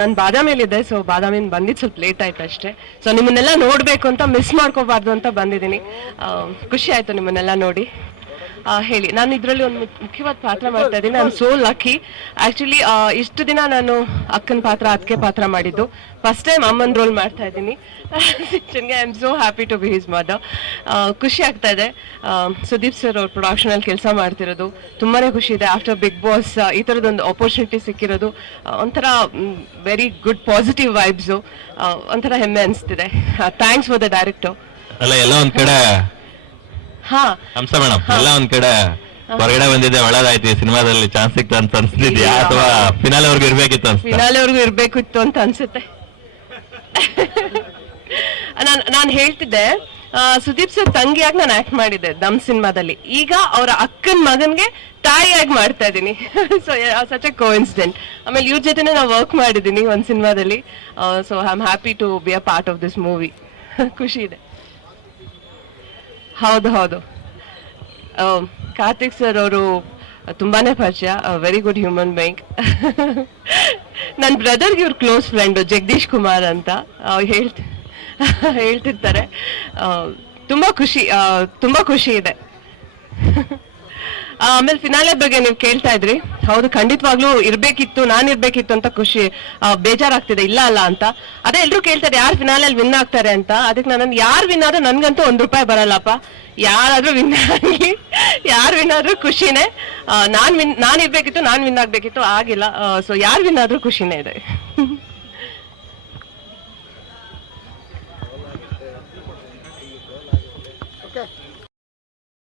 ನಾನು ಬಾದಾಮಿಯಲ್ಲಿದ್ದೆ, ಸೊ ಬಾದಾಮಿನ ಬಂದಿದ್ದು ಸ್ವಲ್ಪ ಲೇಟ್ ಆಯ್ತು ಅಷ್ಟೇ. ಸೊ ನಿಮ್ಮನ್ನೆಲ್ಲ ನೋಡಬೇಕು ಅಂತ ಮಿಸ್ ಮಾಡ್ಕೋಬಾರ್ದು ಅಂತ ಬಂದಿದ್ದೀನಿ. ಖುಷಿ ಆಯ್ತು ನಿಮ್ಮನ್ನೆಲ್ಲ ನೋಡಿ. ಹೇಳಿ, ನಾನು ಇದರಲ್ಲಿ ಒಂದು ಮುಖ್ಯವಾದ ಪಾತ್ರ ಮಾಡ್ತಾ ಇದ್ದೀನಿ. I am so lucky. Actually ಇಷ್ಟು ದಿನ ನಾನು ಅಕ್ಕನ ಪಾತ್ರ, ಅದಕ್ಕೆ ಪಾತ್ರ ಮಾಡಿದ್ದು. ಫಸ್ಟ್ ಟೈಮ್ ಅಮ್ಮನ ರೋಲ್ ಮಾಡ್ತಾ ಇದ್ದೀನಿ. I am so happy to be his mother. ಖುಷಿ ಆಗ್ತಾ ಇದೆ. ಸುದೀಪ್ ಸರ್ ಅವ್ರ ಪ್ರೊಡಕ್ಷನಲ್ಲಿ ಕೆಲಸ ಮಾಡ್ತಿರೋದು ತುಂಬಾ ಖುಷಿ ಇದೆ. ಆಫ್ಟರ್ ಬಿಗ್ ಬಾಸ್ ಈ ಥರದೊಂದು ಆಪರ್ಚುನಿಟಿ ಸಿಕ್ಕಿರೋದು ಒಂಥರ ವೆರಿ ಗುಡ್ ಪಾಸಿಟಿವ್ ವೈಬ್ಸು, ಒಂಥರ ಹೆಮ್ಮೆ ಅನಿಸ್ತಿದೆ. Thanks for the director. ಅಲ್ಲ, ಎಲ್ಲ ಒಂದ್ ಕಡೆ ಹಂಸ ಮೇಡಮ್, ಎಲ್ಲ ಒಂದ್ ಕಡೆ ಹೊರಗಡೆ ಬಂದಿದೆ, ಒಳ್ಳೇದಾಯ್ತು. ಈ ಸಿನಿಮಾದಲ್ಲಿ ಚಾನ್ಸ್ ಸಿಕ್ತ ಅಂತ ಅನ್ಸ್ತಿದ್ಯಾ, ಅಥವಾ ಫಿನಾಲೆವರೆಗೂ ಇರ್ಬೇಕಿತ್ತು ಅನ್ಸುತ್ತೆ? ಫಿನಾಲೆವರೆಗೂ ಇರ್ಬೇಕಿತ್ತು ಅಂತ ಅನ್ಸುತ್ತೆ. ನಾನು ಹೇಳ್ತಿದ್ದೆ, ಸುದೀಪ್ ಸರ್ ತಂಗಿಯಾಗಿ ನಾನು ಆಕ್ಟ್ ಮಾಡಿದ್ದೆ ದಮ್ ಸಿನಿಮಾದಲ್ಲಿ. ಈಗ ಅವರ ಅಕ್ಕನ ಮಗನ್ಗೆ ತಾಯಿಯಾಗಿ ಮಾಡ್ತಾ ಇದ್ದೀನಿ. So such a coincidence. ಆಮೇಲೆ ಇವ್ರ ಜೊತೆನೆ ನಾವು ವರ್ಕ್ ಮಾಡಿದ್ದೀನಿ ಒಂದು ಸಿನಿಮಾದಲ್ಲಿ. So I am happy to be a part of this movie. ಖುಷಿ ಇದೆ. ಹೌದು. ಕಾರ್ತಿಕ್ ಸರ್ ಅವರು ತುಂಬಾನೇ ಪರಿಚಯ, ವೆರಿ ಗುಡ್ ಹ್ಯೂಮನ್ ಬೀಯಿಂಗ್. ನನ್ನ ಬ್ರದರ್ಗೆ ಇವ್ರ ಕ್ಲೋಸ್ ಫ್ರೆಂಡು ಜಗದೀಶ್ ಕುಮಾರ್ ಅಂತ ಹೇಳ್ತಿರ್ತಾರೆ. ತುಂಬಾ ಖುಷಿ ಇದೆ. ಆಮೇಲೆ ಫಿನಾಲೆ ಬಗ್ಗೆ ನೀವು ಕೇಳ್ತಾ ಇದ್ರಿ. ಹೌದು, ಖಂಡಿತವಾಗ್ಲೂ ಇರ್ಬೇಕಿತ್ತು, ನಾನು ಇರ್ಬೇಕಿತ್ತು ಅಂತ ಖುಷಿ, ಬೇಜಾರಾಗ್ತಿದೆ ಇಲ್ಲ ಅಂತ. ಅದೇ ಎಲ್ರು ಕೇಳ್ತಾರೆ ಯಾರು ಫಿನಾಲೆಯಲ್ಲಿ ವಿನ್ ಆಗ್ತಾರೆ ಅಂತ. ಅದಕ್ಕೆ ನಾನು ಯಾರು ವಿನ್ ಆದ್ರೂ ನನ್ಗಂತೂ ₹1 ಬರಲ್ಲಪ್ಪ. ಯಾರಾದ್ರೂ ವಿನ್ ಆಗಲಿ, ಯಾರು ವಿನ್ ಆದ್ರೂ ಖುಷಿನೇ. ನಾನು ಇರ್ಬೇಕಿತ್ತು, ನಾನು ವಿನ್ ಆಗ್ಬೇಕಿತ್ತು, ಆಗಿಲ್ಲ. ಸೊ ಯಾರು ವಿನ್ ಆದ್ರೂ ಖುಷಿನೇ ಇದೆ.